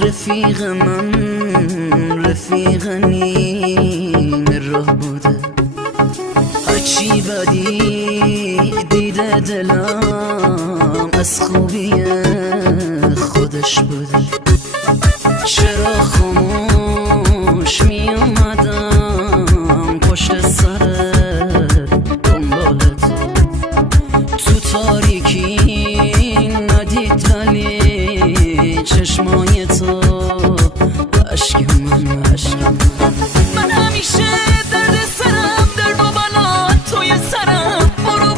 رفیق من رفیق نیم راه بوده، هرچی بدی دیده دلم از خوبی خودش بوده. چرا خاموش می اومدم پشت سر دنبال تو تاریکی ندید ولی چشمای تو عشق من همیشه درد سرم درد و بلا توی سرم، برو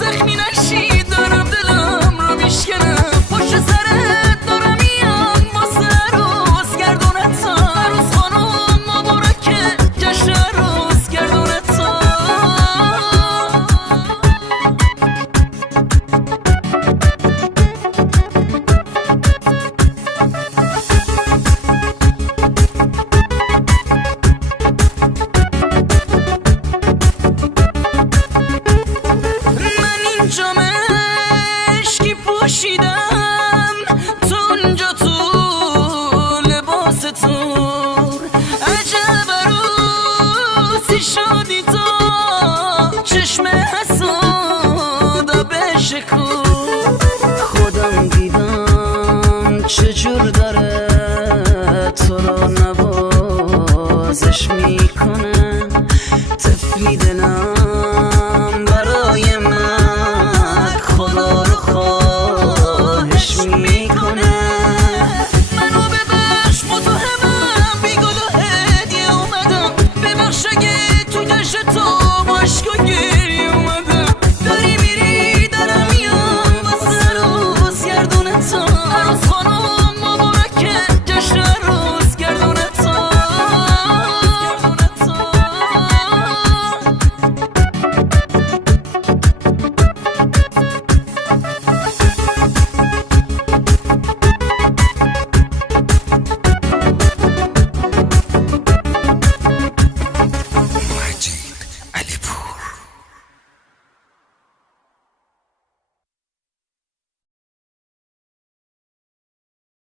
زخمی نشی دارم دلم رو میشکنم، پشت سرت دارم میام واسه عروس گردونتا، عروس خانم مبارکه جشن عروس گردونتا. پوشیدم تو اونجا تو لباس تو، عجب عروسی شدی تو، چشم حسودا بشکو. خودم دیدم چجور داره تو رو نوازش میکنه، طفلی دلم برای من خدا رو خواهش میکنه. منو ببخش متهمم بیگل و هدیه اومدم، ببخش اگه تو دشت تو با عشق و گریه اومدم. داری میری دارم میام واسه عروس گردونتا، عروس خانم مبارکه جشن عروس گردونتا. علی